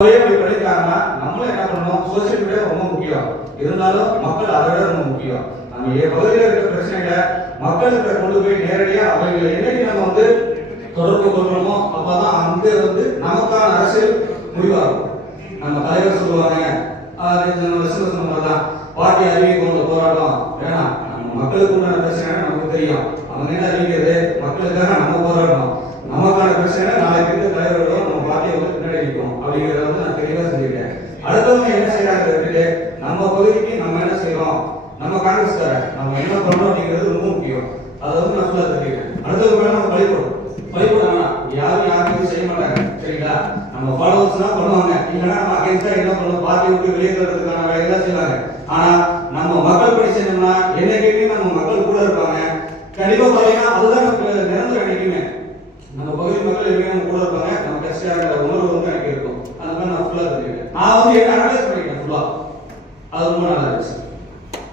பண்ணிருக்காங்கன்னா நம்மளும் என்ன பண்ணணும், சோசியல் மீடியா ரொம்ப முக்கியம். இருந்தாலும் மக்கள் அதை விட ரொம்ப முக்கியம். நம்ம பகுதியில் இருக்கிற பிரச்சனைகளை மக்களுக்கு கொண்டு போய் நேரடியா அவங்களை என்னைக்கு நம்ம தொடர்பு கொள்றோமோ அப்பதான் அங்க நமக்கான அரசியல் முடிவாகும். நம்ம தலைவர் சொல்லுவாங்க, பார்ட்டி அறிவிக்க போராட்டம் வேணாம், நம்ம மக்களுக்கு உண்டான பிரச்சனை நமக்கு தெரியும். அவங்க என்ன அறிவிக்கிறது, மக்களுக்காக நம்ம போராடணும். நமக்கான பிரச்சனை நாளைக்கு இருக்க தலைவர்களும் நம்ம பார்ட்டியை பின்னாடி இருக்கும் அப்படிங்கிறத நான் தெளிவா செஞ்சுக்கிட்டேன். அடுத்தவங்க என்ன செய்யறாங்க, நம்ம பகுதிக்கு நம்ம என்ன செய்யறோம், நம்ம காங்கிரஸ்கார நம்ம என்ன பண்றோம் அப்படிங்கிறது ரொம்ப முக்கியம். அதை நான் ஃபுல்லா தெரிஞ்சுக்கிறேன். அடுத்தவங்க மேல நம்ம பழிபோடா யாரும் யாருக்கும் செய்ய மாட்டாங்க. சரிங்களா, நம்ம ஃபாலோவர்ஸ் தான் பண்ணுவாங்க. இல்லைன்னா நம்ம அகைன்ஸ்டா என்ன பண்ணுவோம், பார்ட்டி விட்டு வெளியே தரதுக்கான வேலையெல்லாம் செய்வாங்க. ஆனா நம்ம மக்கள் பணி செய்யணும்னா என்னைக்குமே நம்ம மக்கள் கூட இருப்பாங்க. கண்டிப்பா பாத்தீங்கன்னா அதுதான் நமக்கு நிரந்தர கிடைக்குமே. நம்ம பகுதி மக்கள் எப்படியும் நம்ம கூட இருப்பாங்க. நம்ம கஷ்டங்கிற உணர்வு எனக்கு இருக்கும். அதனால நான் ஃபுல்லா தெரிஞ்சுக்கிறேன். நான் என்ன அனலைஸ் பண்ணிக்கிறேன் ஃபுல்லா. அது ரொம்ப நல்லா இருந்துச்சு.